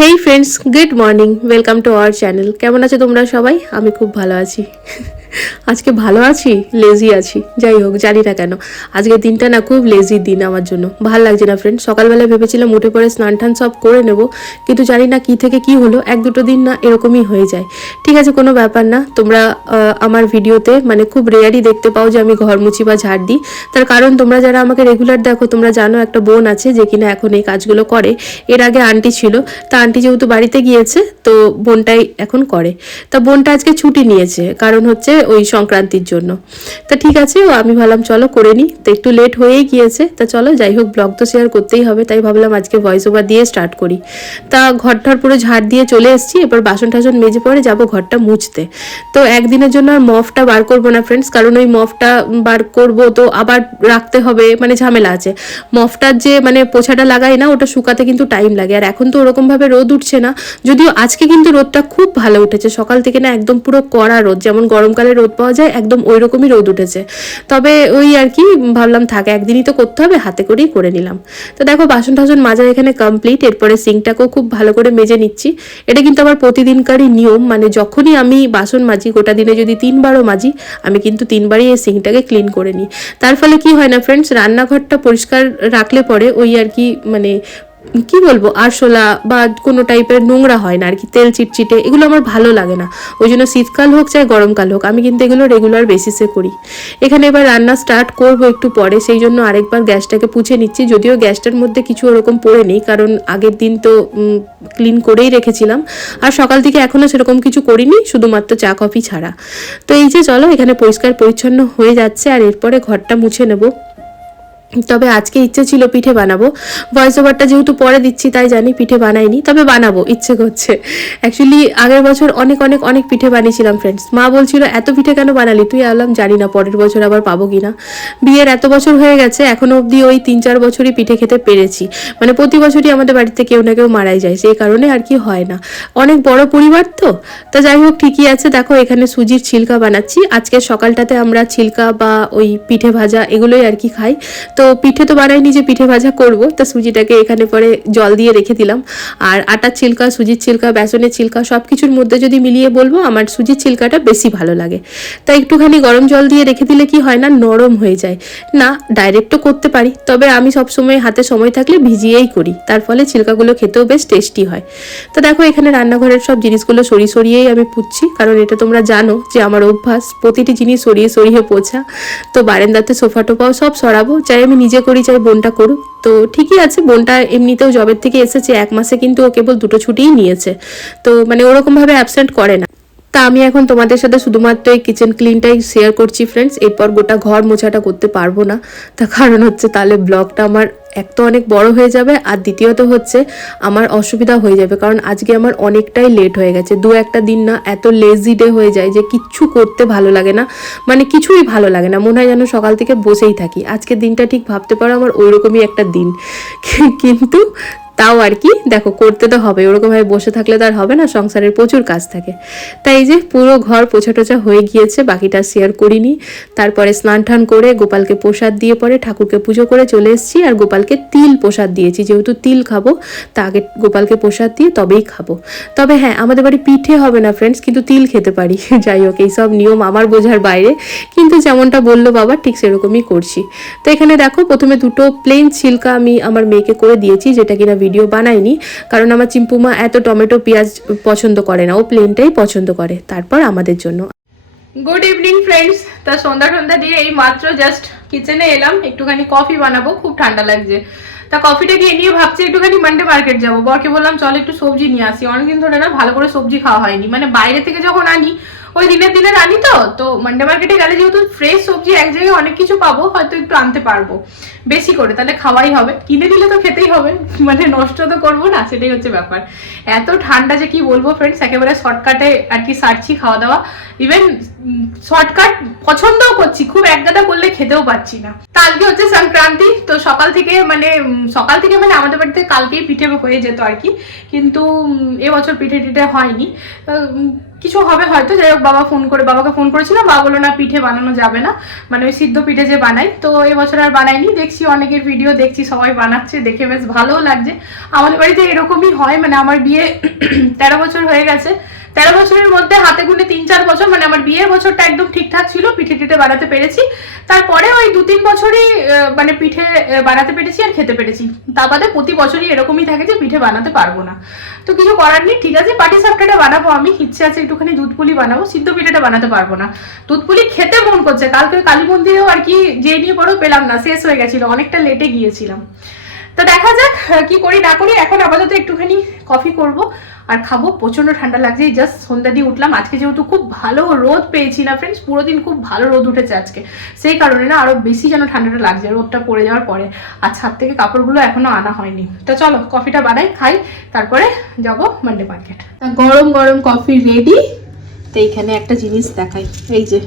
Hey friends good morning welcome to our channel কেমন আছো তোমরা সবাই? আমি খুব ভালো আছি। আজকে ভালো আছি লেজি আছি, যাই হোক, জানি না কেন। আজকের দিনটা না খুব লেজি দিন আমার জন্য। ভালো লাগছে না ফ্রেন্ড সকালবেলা ভেবেছিলাম উঠে পড়ে স্নান টান সব করে নেব, কিন্তু জানি না কি থেকে কি হলো, এক দুটো দিন না এরকমই হয়ে যায়। ঠিক আছে, কোনো ব্যাপার না। তোমরা আমার ভিডিওতে মানে খুব রেয়ারই দেখতে পাও যে আমি ঘর মুছি বা ঝাড় দিই। তার কারণ তোমরা যারা আমাকে রেগুলার দেখো, তোমরা জানো একটা বোন আছে যে কিনা এখন এই কাজগুলো করে। এর আগে আন্টি ছিল। তা আন্টি যেহেতু বাড়িতে গিয়েছে, তো বোনটাই এখন করে। তা বোনটা আজকে ছুটি নিয়েছে। কারণ হচ্ছে ওই সংক্রান্তির জন্য। তা ঠিক আছে, ও আমি ভাবলাম চলো করে নিই তো একটু লেট হয়েই গিয়েছে। তা চলো, যাই হোক ব্লগ তো শেয়ার করতেই হবে, তাই ভাবলাম আজকে ভয়েস ওভার দিয়ে স্টার্ট করি। তা ঘরটার পুরো ঝাড় দিয়ে চলে এসেছি, এবার বাসন টাসন মেজে পরে যাব ঘরটা মুছতে। তো একদিনের জন্য আর মফটা বার করব না ফ্রেন্ডস কারণ ওই মফটা বার করব তো আবার রাখতে হবে মানে ঝামেলা আছে। মফটার যে মানে পোছাটা লাগাই না, ওটা শুকাতে কিন্তু টাইম লাগে। আর এখন তো ওরকমভাবে রোদ উঠছে না, যদিও আজকে কিন্তু রোদটা খুব ভালো উঠেছে। সকাল থেকে না একদম পুরো কড়া রোদ, যেমন গরমকালে রোদ পাওয়া যায়, একদম ওই রকমই রোদ উঠেছে। তবে ওই আর কি ভাবলাম, থাক, একদিনই তো করতে হবে, হাতে করেই করে নিলাম। তো দেখো বাসন টাসন মাজা এখানে কমপ্লিট এরপরে সিঙ্কটাকেও খুব ভালো করে মেজে নিচ্ছি। এটা কিন্তু আমার প্রতিদিনকারই নিয়ম মানে যখনই আমি বাসন মাজি, গোটা দিনে যদি তিনবারও মাজি, আমি কিন্তু তিনবারই এই সিঙ্কটাকে ক্লিন করে নিই। তার ফলে কি হয় না ফ্রেন্ডস রান্নাঘরটা পরিষ্কার রাখলে পরে ওই আর কি মানে কি বলব, আরশোলা বা কোনো টাইপের নোংরা হয় না, আর কি তেল চিটচিটে, এগুলো আমার ভালো লাগে না। ওই জন্য শীতকাল হোক চাই গরমকাল হোক, আমি কিন্তু এগুলো রেগুলার বেসিসে করি। এখানে এবার রান্না স্টার্ট করব একটু পরে, সেই জন্য আরেকবার গ্যাসটাকে পুছে নিচ্ছি, যদিও গ্যাসটার মধ্যে কিছু ওরকম পড়ে নেই, কারণ আগের দিন তো ক্লিন করেই রেখেছিলাম। আর সকাল থেকে এখনও সেরকম কিছু করিনি, শুধুমাত্র চা কফি ছাড়া। তো এই যে চলো, এখানে পরিষ্কার পরিচ্ছন্ন হয়ে যাচ্ছে, আর এরপরে ঘরটা মুছে নেব। তবে আজকে ইচ্ছে ছিল পিঠে বানাবো। ভয়েস ওভারটা যেহেতু পরে দিচ্ছি, তাই জানি পিঠে বানাইনি, তবে বানাবো, ইচ্ছে করছে। অ্যাকচুয়ালি আগের বছর অনেক অনেক অনেক পিঠে বানিয়েছিলাম ফ্রেন্ডস মা বলছিল, এত পিঠে কেন বানালি? তুই আলাম, জানি না, পরের বছর আবার পাবো কিনা। বিয়ের এত বছর হয়ে গেছে, এখনও অবধি ওই তিন, চার বছরই পিঠে খেতে পেরেছি। মানে প্রতি বছরই আমাদের বাড়িতে কেউ না কেউ মারাই যায়, সেই কারণে আর কি হয় না। অনেক বড় পরিবার তো, তা যাই হোক, ঠিকই আছে। দেখো, এখানে সুজির ছিলকা বানাচ্ছি। আজকে সকালটাতে আমরা ছিলকা বা ওই পিঠে ভাজা এগুলোই আর কি খাই। তো পিঠে তো বানাইনি যে পিঠে ভাজা করব, তা সুজিটাকে এখানে পরে জল দিয়ে রেখে দিলাম। আর আটার ছিলকা, সুজির ছিলকা, বেসনের ছিলকা সব কিছুর মধ্যে যদি মিলিয়ে বলব, আমার সুজির ছিলকাটা বেশি ভালো লাগে। তা একটুখানি গরম জল দিয়ে রেখে দিলে কি হয় না, নরম হয়ে যায়। না ডাইরেক্টও করতে পারি, তবে আমি সবসময় হাতে সময় থাকলে ভিজিয়েই করি। তার ফলে ছিলকাগুলো খেতেও বেশ টেস্টি হয়। তো দেখো, এখানে রান্নাঘরের সব জিনিসগুলো সরিয়ে সরিয়েই আমি পুচ্ছি কারণ এটা তোমরা জানো যে আমার অভ্যাস, প্রতিটি জিনিস সরিয়ে সরিয়ে পোছা। তো বারান্দাতে সোফা টোপাও সব সরাবো চাই আমি নিজে করি চাই বোনটা করুক। তো ঠিকই আছে, বোনটা এমনিতেও জবের থেকে এসেছে, এক মাসে কিন্তু ও কেবল দুটো ছুটিই নিয়েছে। তো মানে ওরকমভাবে অ্যাবসেন্ট করে না। তা আমি এখন তোমাদের সাথে শুধুমাত্র এই কিচেন ক্লিনটাই শেয়ার করছি ফ্রেন্ডস এরপর গোটা ঘর মোছাটা করতে পারব না। তার কারণ হচ্ছে তাহলে ব্লগটা আমার এক তো অনেক বড় হয়ে যাবে আর দ্বিতীয়ত হচ্ছে আমার অসুবিধা হয়ে যাবে, কারণ আজকে আমার অনেকটাই লেট হয়ে গেছে। দু একটা দিন না এত লেজি ডে হয়ে যায় যে কিচ্ছু করতে ভালো লাগে না মানে কিছুই ভালো লাগে না। মনে হয় যেন সকাল থেকে বসেই থাকি। আজকের দিনটা ঠিক ভাবতে পারো আমার ওইরকমই একটা দিন। কিন্তু তাও আর কি, দেখো করতে তো হবে। ওরকমভাবে বসে থাকলে তো আর হবে না, সংসারের প্রচুর কাজ থাকে। তাই যে পুরো ঘর পোছা টোছা হয়ে গিয়েছে, বাকিটা শেয়ার করিনি। তারপরে স্নান টান করে গোপালকে প্রসাদ দিয়ে পরে ঠাকুরকে পুজো করে চলে এসেছি, আর গোপালকে তিল প্রসাদ দিয়েছি। যেহেতু তিল খাব, তা আগে গোপালকে প্রসাদ দিয়ে তবেই খাব। তবে হ্যাঁ আমাদের বাড়ি পিঠে হবে না ফ্রেন্ডস কিন্তু তিল খেতে পারি। যাই হোক, এইসব নিয়ম আমার বোঝার বাইরে। কিন্তু যেমনটা বলল বাবা, ঠিক সেরকমই করছি। তো এখানে দেখো, প্রথমে দুটো প্লেন ছিলকা আমি আমার মেয়েকে করে দিয়েছি, যেটা কিনা ভিডিও বানাইনি কারণ আমার চিম্পুমা এত টমেটো, পেঁয়াজ পছন্দ করে না। ও প্লেনটাই পছন্দ করে। তারপর আমাদের জন্য। গুড ইভিনিং ফ্রেন্ডস তা সন্ধ্যা সন্ধ্যা দিয়ে এই মাত্র জাস্ট কিচেনে এলাম, একটুখানি কফি বানাবো, খুব ঠান্ডা লাগছে। তা কফিটা গিয়ে নিয়ে ভাবছি একটুখানি মানডে মার্কেট যাব। বরকে বললাম, চল একটু সবজি নিয়ে আসি। অনেকদিন ধরে না ভালো করে সবজি খাওয়া হয়নি। মানে বাইরে থেকে যখন আনি ওই দিনের দিনের আনি তো তো মান্ডে মার্কেটে গেলে যেহেতু ফ্রেশ সবজি এক জায়গায় অনেক কিছু পাবো, হয়তো একটু আনতে পারব। বেশি করে, তাহলে খাওয়াই হবে। কিনে দিলে তো খেতেই হবে মানে নষ্ট তো করব না, সেটাই হচ্ছে ব্যাপার। এত ঠান্ডা যে কি বলব ফ্রেন্ডস একেবারে শর্টকাটে আর কি সারছি খাওয়া দাওয়া। ইভেন শর্টকাট পছন্দও করছি, খুব একগাদা করলে খেতেও পাচ্ছি না। তা আজকে হচ্ছে সংক্রান্তি, তো সকাল থেকে মানে সকাল থেকে মানে আমাদের বাড়িতে কালকেই পিঠে হয়ে যেত আর কি। কিন্তু এবছর পিঠে টিঠে হয়নি। কিছু হবে হয়তো, যাই হোক, বাবা ফোন করে, বাবাকে ফোন করেছিল বাবা বলল, না, পিঠে বানানো যাবে না। মানে ওই সিদ্ধ পিঠে যে বানাই, তো এবছর আর বানাইনি, দেখছি অনেকের ভিডিও দেখছি, সবাই বানাচ্ছে, দেখে বেশ ভালোও লাগছে। আমাদের বাড়িতে এরকমই হয় মানে আমার বিয়ে তেরো বছর হয়ে গেছে তেরো বছরের মধ্যে হাতে গুনে তিন চার বছর মানে আমার বিয়ের বছরটা একদম ঠিকঠাক ছিল, পিঠে টিঠে বানাতে পেরেছি। তারপরে ওই দু তিন বছরই মানে পিঠে বানাতে পেরেছি আর খেতে পেরেছি। তা বাদে প্রতি বছরই এরকমই থাকে যে পিঠে বানাতে পারব না। তো কিছু করার নেই, ঠিক আছে, পাটি সাপটাটা বানাবো আমি, ইচ্ছে আছে একটুখানি দুধ পুলি বানাবো, সিদ্ধ পিঠেটা বানাতে পারব না। দুধ পুলি খেতে মন করছে, কালকে কালী মন্দিরেও আর কি যে নিয়ে পরেও পেলাম না, শেষ হয়ে গেছিল, অনেকটা লেটে গিয়েছিলাম। তো দেখা যাক কি করি, না করি। এখন আপাতত একটুখানি কফি করব আর খাব। প্রচণ্ড ঠান্ডা লাগছে। জাস্ট সন্ধ্যা দিয়ে উঠলাম। আজকে যেহেতু খুব ভালো রোদ পেয়েছি না ফ্রেন্ডস পুরো দিন খুব ভালো রোদ উঠেছে আজকে। সেই কারণে না আরও বেশি যেন ঠান্ডাটা লাগছে, রোদটা পড়ে যাওয়ার পরে। আর ছাদ থেকে কাপড়গুলো এখনও আনা হয়নি। তো চলো কফিটা বানাই, খাই, তারপরে যাব মান্ডে মার্কেট গরম গরম কফি রেডি তো এইখানে একটা জিনিস দেখাই। এই যে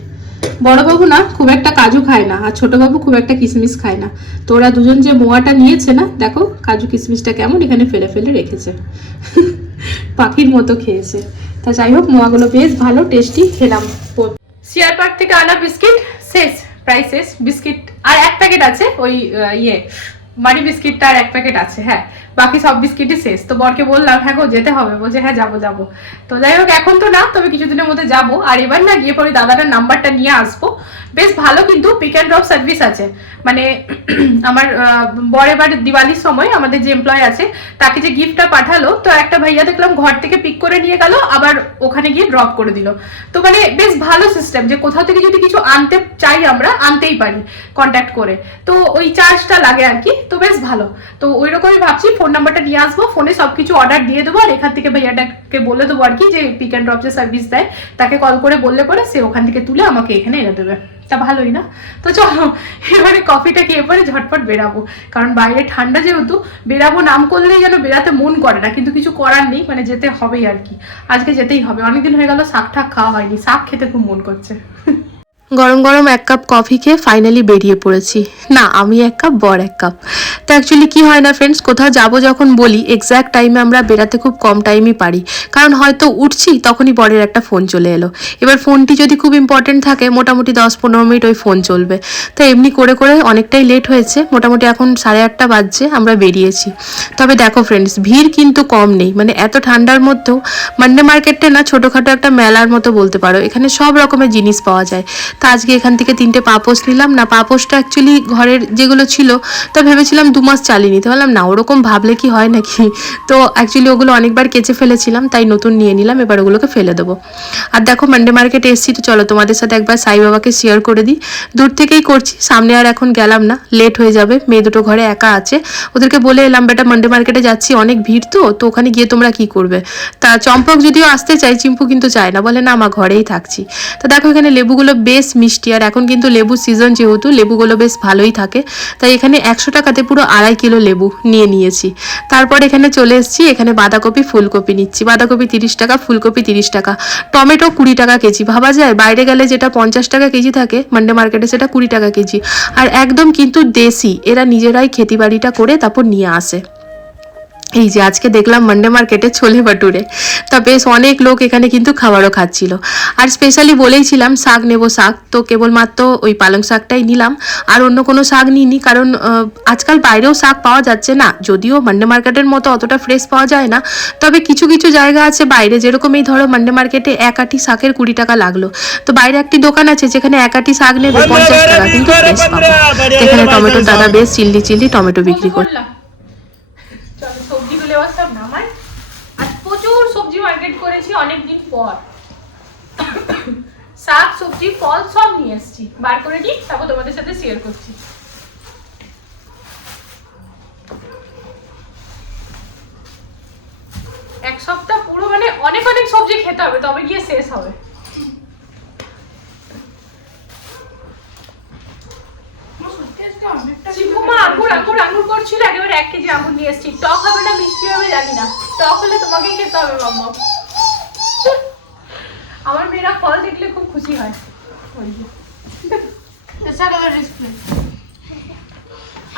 বড়বাবু না, খুব একটা কাজু খায় না, আর ছোটবাবু খুব একটা কিশমিশ খায় না। তো ওরা দুজন যে মোয়াটা নিয়েছে না, দেখো কাজু কিশমিশটা কেমন, এখানে ফেলে ফেলে রেখেছে। পাখির মতো খেয়েছে। তা যাই হোক, মোয়াগুলো বেশ ভালো, টেস্টি, খেলাম। সিয়ার পার্ক থেকে আনা বিস্কিট, শেষ, প্রায় শেষ। বিস্কিট, আর এক প্যাকেট আছে, ওই ইয়ে মানি বিস্কিটটা আর এক প্যাকেট আছে হ্যাঁ। বাকি সব বিস্কিটই শেষ। তো বরকে বললাম হ্যাঁ গো, যেতে হবে। বলছে হ্যাঁ যাব যাব। তো যাই হোক, এখন তো না, তবে কিছুদিনের মধ্যে যাব। আর এবার না, গিয়ে পরে দাদাটার নাম্বারটা নিয়ে আসব। বেশ ভালো কিন্তু পিক অ্যান্ড ড্রপ সার্ভিস আছে। মানে আমার বর এবার দিওয়ালির সময় আমাদের যে এমপ্লয় আছে, তাকে যে গিফটটা পাঠালো, তো একটা ভাইয়া দেখলাম ঘর থেকে পিক করে নিয়ে গেল, আবার ওখানে গিয়ে ড্রপ করে দিল। তো মানে বেশ ভালো সিস্টেম যে কোথাও থেকে যদি কিছু আনতে চাই আমরা, আনতেই পারি কন্ট্যাক্ট করে। তো ওই চার্জটা লাগে আর কি, তো বেশ ভালো। তো ওই রকমই ভাবছি ফোন নাম্বারটা নিয়ে আসব ফোনে সবকিছু অর্ডার দিয়ে দেবো, আর এখান থেকে ভাইয়াটাকে বলে দেবো আর কি যে পিক অ্যান্ড ড্রপ যে সার্ভিস দেয়, তাকে কল করে বললে পরে সে ওখান থেকে তুলে আমাকে এখানে এনে দেবে। তা ভালোই না? তো চলো, এবারে কফিটা খেয়ে পরে ঝটপট বেরাবো। কারণ বাইরে ঠান্ডা যেহেতু, বেরাবো নাম করলেই যেন বেরাতে মন করে না, কিন্তু কিছু করার নেই মানে যেতে হবেই আর কি। আজকে যেতেই হবে। অনেকদিন হয়ে গেল শাক ঠাক খাওয়া হয়নি, শাক খেতে খুব মন করছে। গরম গরম এক কাপ কফি খেয়ে ফাইনালি বেরিয়ে পড়েছি। না, আমি এক কাপ, বর এক কাপ। তো অ্যাকচুয়ালি কী হয় না ফ্রেন্ডস কোথাও যাব যখন বলি এক্স্যাক্ট টাইমে আমরা বেরাতে খুব কম টাইমই পারি। কারণ হয়তো উঠছি, তখনই বরের একটা ফোন চলে এলো। এবার ফোনটি যদি খুব ইম্পর্টেন্ট থাকে, মোটামুটি দশ পনেরো মিনিট ওই ফোন চলবে। তো এমনি করে করে অনেকটাই লেট হয়েছে, মোটামুটি এখন সাড়ে আটটা বাজছে, আমরা বেরিয়েছি। তবে দেখো ফ্রেন্ডস ভিড় কিন্তু কম নেই। মানে এত ঠান্ডার মধ্যেও মান্ডে মার্কেটটা না, ছোটোখাটো একটা মেলার মতো বলতে পারো। এখানে সব রকমের জিনিস পাওয়া যায়। তো আজকে এখান থেকে তিনটে পাপোশ নিলাম। না, পাপোশটা অ্যাকচুয়ালি ঘরের যেগুলো ছিল, তা ভেবেছিলাম দু মাস চালিয়ে নিতে। পারলাম না, ওরকম ভাবলে কি হয় নাকি? তো অ্যাকচুয়ালি ওগুলো অনেকবার কেচে ফেলেছিলাম, তাই নতুন নিয়ে নিলাম, এবার ওগুলোকে ফেলে দেবো। আর দেখো মান্ডে মার্কেটে এসেছি, তো চলো তোমাদের সাথে একবার সাই বাবাকে শেয়ার করে দিই। দূর থেকেই করছি, সামনে আর এখন গেলাম না লেট হয়ে যাবে, মেয়ে দুটো ঘরে একা আছে। ওদেরকে বলে এলাম, বেটা মান্ডে মার্কেটে যাচ্ছি, অনেক ভিড় তো তো ওখানে গিয়ে তোমরা কি করবে? তা চম্পক যদিও আসতে চাই চিম্পু কিন্তু চায় না, বলে, না আমার ঘরেই থাকছি। তো দেখো, এখানে লেবুগুলো বেশ মিষ্টি। আর এখন কিন্তু লেবু সিজন যেহেতু, লেবুগুলো বেশ ভালোই থাকে। তাই এখানে একশো টাকাতে পুরো আড়াই কিলো লেবু নিয়ে নিয়েছি। তারপর এখানে চলে এসেছি, এখানে বাঁধাকপি, ফুলকপি নিচ্ছি। বাঁধাকপি তিরিশ টাকা, ফুলকপি তিরিশ টাকা। টমেটো কুড়ি টাকা কেজি। ভাবা যায়, বাইরে গেলে যেটা পঞ্চাশ টাকা কেজি থাকে মান্ডে মার্কেটে সেটা কুড়ি টাকা কেজি। আর একদম কিন্তু দেশি, এরা নিজেরাই খেতিবাড়িটা করে তারপর নিয়ে আসে। এই যে আজকে দেখলাম মান্ডে মার্কেটে ছোলে ভাটুরে। তা বেশ অনেক লোক এখানে কিন্তু খাবারও খাচ্ছিল। আর স্পেশালি বলেইছিলাম, শাক নেব শাক। তো কেবলমাত্র ওই পালং শাকটাই নিলাম। আর অন্য কোনো শাক নিইনি, কারণ আজকাল বাইরেও শাক পাওয়া যাচ্ছে না। যদিও মান্ডে মার্কেটের মতো অতটা ফ্রেশ পাওয়া যায় না। তবে কিছু কিছু জায়গা আছে বাইরে। যেরকম এই ধরো মান্ডে মার্কেটে এক আটি শাকের কুড়ি টাকা লাগল। তো বাইরে একটি দোকান আছে যেখানে এক আটি শাক নেবে পঞ্চাশ টাকা কিন্তু ফ্রেশ পাবো। এখানে টমেটোর দাদা বেশ চিল্লি চিল্লি টমেটো বিক্রি করে করলাম এবার সব নামাই। আজ প্রচুর সবজি মার্কেট করেছি অনেকদিন পর। শাক, সবজি, ফল সব নিয়ে এসেছি। বার করে নিই, তারপর তোমাদের সাথে শেয়ার করছি। এক সপ্তাহ পুরো মানে অনেক অনেক সবজি খেতে হবে, তবে গিয়ে শেষ হবে। আঙ্গুর আঙ্গুর আঙ্গুর করছিল একেবারে এক কেজি আঙ্গুর নিয়ে এসেছি। টক হবে না মিষ্টি হবে জানি না। টক হলে তোমাকেই খেতে হবে মাম্মা আমার মেয়েরা ফল দেখলে খুব খুশি হয়।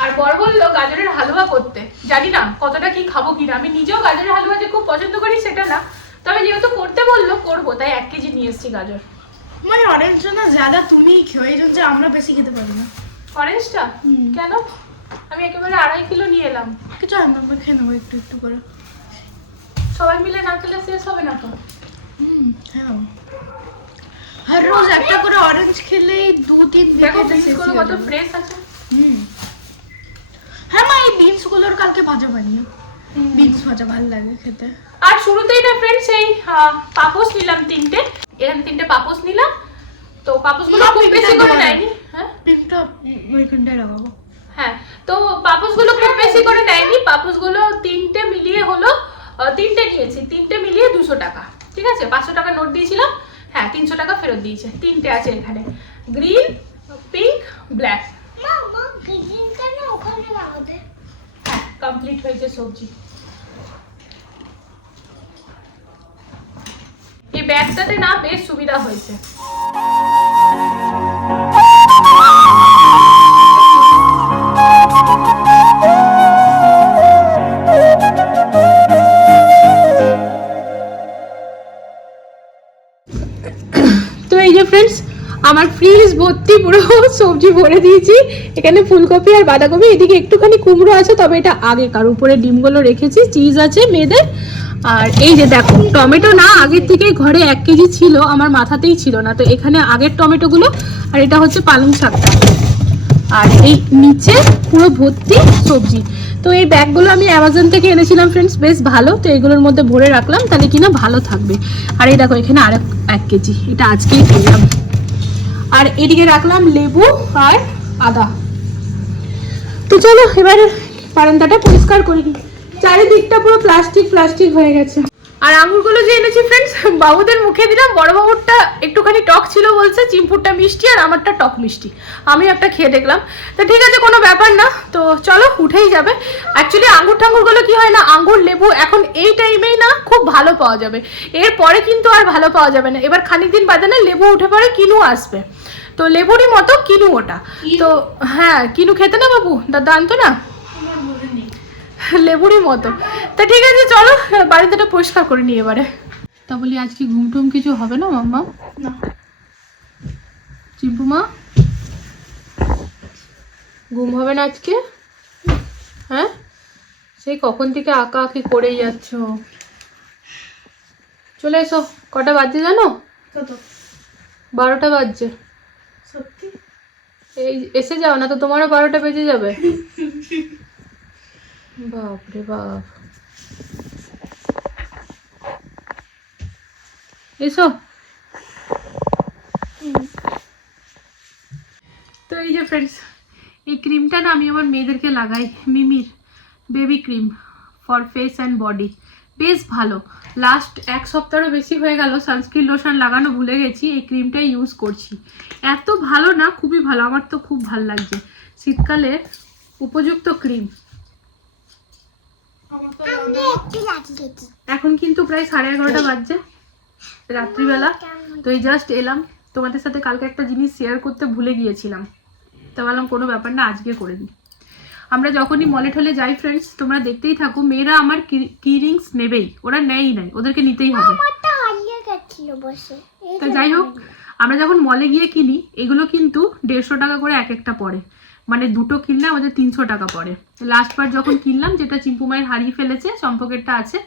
আর বর বলল গাজরের হালুয়া করতে। জানি না কতটা কি খাব কিনা আমি নিজেও গাজরের হালুয়া যে খুব পছন্দ করি সেটা না। তবে যেহেতু করতে বলল করব তাই এক কেজি নিয়ে এসেছি গাজর। মানে অরেঞ্জ না জ্যাদা তুমিই খেও এই জন্য আমরা বেশি খেতে পারি না। অরেঞ্জটা কেন? আমি একেবারে আড়াই কিলো নিয়ে এলাম। কিছু খেয়ে নেব একটু একটু করে। সবাই মিলে না খেলে শেষ হবে না তো? হুম হর রোজ একটা করে অরেঞ্জ খেলেই দু তিন দেখো বিনসগুলো কত ফ্রেশ আছে। হুম। হ্যাঁ মা এই বিনসগুলোর কালকে ভাজা বানিও বিনস ভাজা ভালো লাগে খেতে। আর শুরুতেই না ফ্রেন্ড আহ, পাপোশ নিলাম তিনটে। এখানে তিনটে পাপোশ নিলাম। তো পাপোশগুলো খুব বেশি করে নেয়নি? হ্যাঁ? পিনটা ওইখানটায় লাগাবো। হ্যাঁ তো পাপোশগুলো খুব বেশি করে নেয়নি। পাপোশগুলো তিনটে মিলিয়ে হলো তিনটে নিয়েছি। তিনটে মিলিয়ে দুশো টাকা। ঠিক আছে? পাঁচশো টাকা নোট দিয়েছিলাম। হ্যাঁ তিনশো টাকা ফেরত দিয়েছে। তিনটে আছে এখানে। Green pink black. হ্যাঁ কমপ্লিট হয়েছে সবজি। এই ব্যাগটাতে না বেশ সুবিধা হয়েছে। তো এই যে ফ্রেন্ডস আমার ফ্রিজ ভর্তি পুরো সবজি ভরে দিয়েছি। এখানে ফুলকপি আর বাঁধাকপি, এদিকে একটুখানি কুমড়ো আছে, তবে এটা আগে আগেকার। উপরে ডিমগুলো রেখেছি চিজ আছে, মেয়েদের। আর এই যে দেখো, টমেটো না আগের থেকেই ঘরে এক কেজি ছিল, আমার মাথাতেই ছিল না। তো এখানে আগের টমেটোগুলো, আর এটা হচ্ছে পালং শাকটা। আর এই নিচে পুরো ভর্তি সবজি। তো এই ব্যাগগুলো আমি অ্যামাজন থেকে এনেছিলাম ফ্রেন্ডস বেশ ভালো। তো এগুলোর মধ্যে ভরে রাখলাম, তাহলে কিনা ভালো থাকবে। আর এই দেখো, এখানে আর এক কেজি, এটা আজকেই কিনলাম। আর এদিকে রাখলাম লেবু আর আদা। তো চলো, এবার বারান্দাটা পরিষ্কার করে। চারিদিকটা পুরো প্লাস্টিক প্লাস্টিক হয়ে গেছে। আর আঙুরগুলো যে এনেছি ফ্রেন্ডস বাবুদের মুখে দিলাম। বড় বাবুরটা একটুখানি টক ছিল বলছে চিম্পুরটা মিষ্টি আর আমারটা টক মিষ্টি। আমি একটা খেয়ে দেখলাম। তো ঠিক আছে কোনো ব্যাপার না। তো চলো উঠেই যাবে। অ্যাকচুয়ালি আঙ্গুর টাঙ্গুরগুলো কি হয় না আঙ্গুর লেবু এখন এই টাইমেই না খুব ভালো পাওয়া যাবে। এর পরে কিন্তু আর ভালো পাওয়া যাবে না। এবার খানিক দিন বাদে না লেবু উঠে পরে কিনু আসবে। তো লেবুরই মতো কিনু ওটা। তো হ্যাঁ কিনু খেতে না বাবু? দাদা আনতো না? লেবুরই মতো। তা ঠিক আছে চলো বাড়িতে এটা পরিষ্কার করে নিই এবারে। তা বলি আজকে ঘুম টুম কিছু হবে না মাম্মা? না। চিম্পু মা? ঘুম হবে না আজকে? হ্যাঁ? সেই কখন থেকে আঁকা আঁকি করেই যাচ্ছ? চলে এসো কটা বাজছে জানো? বারোটা বাজছে। সত্যি? এই এসে যাও না তো তোমারও বারোটা বেজে যাবে। বাপ রে বাপ। এসো। তো এই যে ফ্রেন্ডস এই ক্রিমটা না আমি আমার মেয়েদেরকে লাগাই, মিমির baby cream for face and body বেশ ভালো। লাস্ট এক সপ্তাহেরও বেশি হয়ে গেল সানস্ক্রিন লোশন লাগানো ভুলে গেছি, এই ক্রিমটাই ইউজ করছি। এত ভালো না, খুবই ভালো। আমার তো খুব ভালো লাগছে। শীতকালে উপযুক্ত ক্রিম এখন কিন্তু প্রায় সাড়ে এগারোটা বাজছে রাত্রিবেলা। তো এই জাস্ট এলাম। তোমাদের সাথে কালকে একটা জিনিস শেয়ার করতে ভুলে গিয়েছিলাম। তো বললাম কোনো ব্যাপার না আজকে করে দিই। আমরা যখনই মলে ঠলে যাই ফ্রেন্ডস তোমরা দেখতেই থাকো মেয়েরা আমার কিরিংস নেবেই। ওরা নেয়ই নাই ওদেরকে নিতেই হবে। তো যাই হোক আমরা যখন মলে গিয়ে কিনি এগুলো কিন্তু দেড়শো টাকা করে এক একটা পড়ে। মানে দুটো কিনলে আমাদের তিনশো টাকা পড়ে। লাস্ট বার যখন কিনলাম যেটা চিম্পু মায়ের হারিয়ে ফেলেছে চম্পকেরটা আছে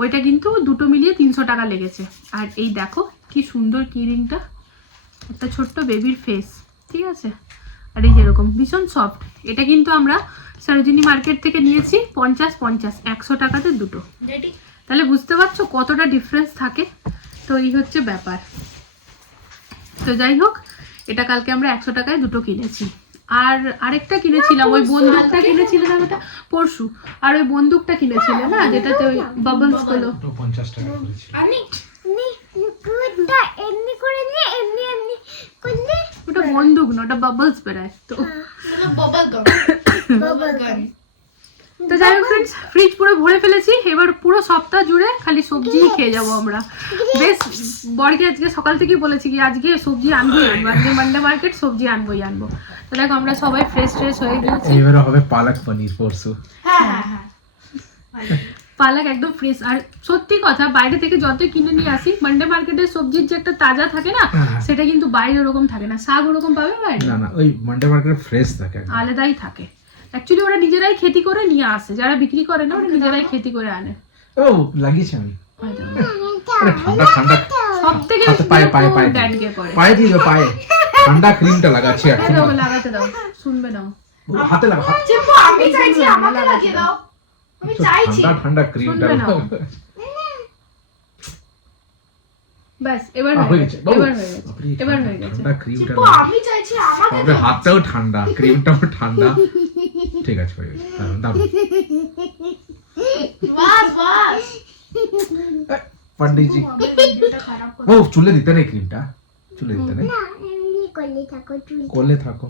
ওইটা কিন্তু দুটো মিলিয়ে তিনশো টাকা লেগেছে। আর এই দেখো কি সুন্দর কিরিংটা একটা ছোট্ট বেবির ফেস ঠিক আছে? আর এই যেরকম ভীষণ সফট এটা কিন্তু আমরা সরোজিনী মার্কেট থেকে নিয়েছি পঞ্চাশ পঞ্চাশ একশো টাকাতে দুটো। তাহলে বুঝতে পারছ কতটা ডিফারেন্স থাকে? তো এই হচ্ছে ব্যাপার। তো যাই হোক এটা কালকে আমরা একশো টাকায় দুটো কিনেছি। আর আরেকটা কিনেছিলাম ওই বন্দুকটা কিনেছিলাম ওটা পরশু। আর ওই বন্দুকটা কিনেছিলাম না যেটাতে ওই বাবলসগুলো। ওটা বন্দুক না ওটা বাবলস বেরায় তো। বাবল গান বাবল গাম তো যাই হোক ফ্রেন্ডস ফ্রিজ পুরো ভরে ফেলেছি। এবার পুরো সপ্তাহ জুড়ে খালি সবজিই খেয়ে যাব আমরা। বেশ বরকে আজকে সকাল থেকেই বলেছি কি আজকে সবজি আনবোই আনব আজকে মান্ডে মার্কেট সবজি আনবোই আনব। তো দেখো আমরা সবাই ফ্রেশ ট্রেশ হয়ে গেছি এবারে হবে পালক পনির পরশু। হ্যাঁ হ্যাঁ হ্যাঁ। পালাক একদম ফ্রেশ আর সত্যি কথা বাইরে থেকে যতই কিনে নিয়ে আসি মান্ডে মার্কেটের সবজির যে একটা তাজা থাকে না হ্যাঁ। সেটা কিন্তু বাইরে ওরকম থাকে না। শাক ওরকম পাবে বাইরে? না না ওই মান্ডে মার্কেট ফ্রেশ থাকে আলাদাই থাকে। অ্যাকচুয়ালি ওরা নিজেরাই খেতি করে নিয়ে আসে। যারা বিক্রি করে না ওরা নিজেরাই খেতি করে আনে। ও লাগিয়েছি আমি। ঠান্ডা ঠান্ডা। সব থেকে হাতে পায়ে পায়ে পায়ে দিই। ড্যাডকে করে। পায়ে দিয়ে পায়ে। ঠান্ডা ক্রিমটা লাগাচ্ছি আর লাগাতে দাও। শুনবে না হাতে লাগা হাত আমি চাইছি আমাকে লাগিয়ে দাও। আমি চাইছি। ঠান্ডা ঠান্ডা ক্রিমটা শুনবে না এবার হয়ে হয়ে গেছে। গেছে। এবার হয়ে গেছে। এবার হয়ে গেছে। ঠান্ডা ক্রিমটা আমি চাইছি আমাকে হাতটাও ঠান্ডা ক্রিমটাও ঠান্ডা। ঠিক আছে ভাই বাস বাস। ও চুলে দিতে নেই ক্রিমটা? চুলে দিতে নেই? থাকো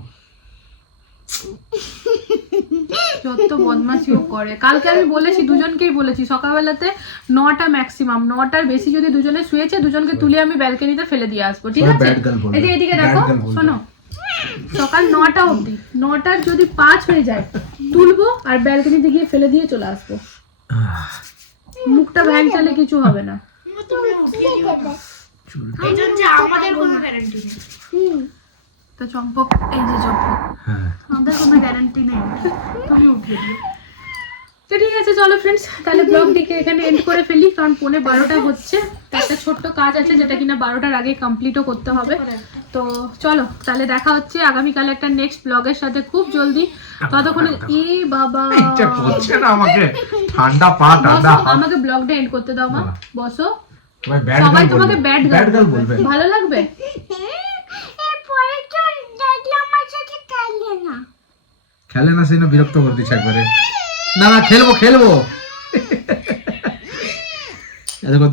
যত বদমাশি ও করে। কালকে আমি বলেছি দুজনকেই বলেছি সকালবেলাতে নটা ম্যাক্সিমাম নটার বেশি যদি দুজনে শুয়েছে দুজনকে তুলে আমি ব্যালকনিতে ফেলে দিয়ে আসব ঠিক আছে? এদিকে দেখো শোনো সকাল নটা অবধি। নটার যদি পাঁচ হয়ে যায় তুলবো আর ব্যালকনিতে গিয়ে ফেলে দিয়ে চলে আসব। মুখটা ভ্যান চালে কিছু হবে না। তো চম্পক এই যে চম্পক। হ্যাঁ। আমাদের কোনো গ্যারান্টি নেই। তুমি উঠিয়ে দিও। তো ঠিক আছে চলো ফ্রেন্ডস তাহলে ব্লগটিকে এখানে এন্ড করে ফেলি কারণ পৌনে বারোটা হচ্ছে। একটা ছোট্ট কাজ আছে যেটা কিনা বারোটার আগে কমপ্লিটও করতে হবে। তো চলো তাহলে দেখা হচ্ছে আগামীকাল একটা নেক্সট ব্লগের সাথে খুব জলদি। ততক্ষণে এ বাবা। ইচ্ছা করছে না আমাকে। ঠান্ডা পা ঠান্ডা আমাকে ব্লগটা এন্ড করতে দাও মা। বসো। সবাই তোমাকে ব্যাড ব্যাড গার্ল বলবে। ভালো লাগবে? খেলে না। সেই না বিরক্ত করে দিচ্ছে একবারে। না না খেলব খেলব। দেখো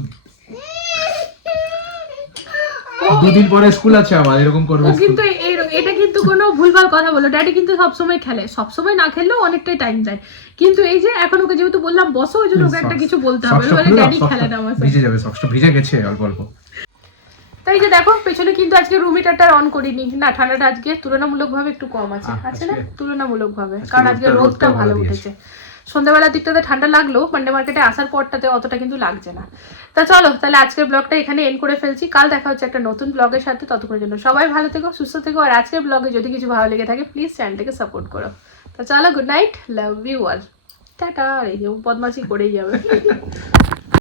দুদিন পরে স্কুল আছে আবার এরকম করবে ও কিন্তু এটা কিন্তু কোনো ভুলভাল কথা বলো। ড্যাডি কিন্তু সবসময় খেলে সবসময় না খেললেও অনেকটাই টাইম যায়। কিন্তু এই যে এখন ওকে যেহেতু বললাম বসো ওই জন্য ওকে একটা কিছু বলতে হবে। বলে ড্যাডি খেলে না আমার ভিজে যাবে সক্সটা ভিজে গেছে অল্প অল্প। তাই যে দেখো পেছনে কিন্তু আজকে রুম হিটারটা অন করিনি। না ঠান্ডাটা আজকে তুলনামূলকভাবে একটু কম আছে। আছে না? তুলনামূলকভাবে। কারণ আজকে রোদটা- ভালো উঠেছে। সন্ধ্যাবেলার দিকটাতে ঠান্ডা লাগলেও মান্ডে মার্কেটে আসার পরটাতে অতটা কিন্তু লাগছে না। তা চলো, তাহলে আজকের ব্লগটা এখানে এন্ড করে ফেলছি। কাল দেখা হচ্ছে একটা নতুন ব্লগের সাথে, ততক্ষণের জন্য সবাই ভালো থেকো, সুস্থ থেকো, আর আজকের ব্লগে যদি কিছু ভালো লেগে থাকে প্লিজ চ্যানেলটাকে সাপোর্ট করো। তা চলো good night love you all tata, এই ও করেই যাবে।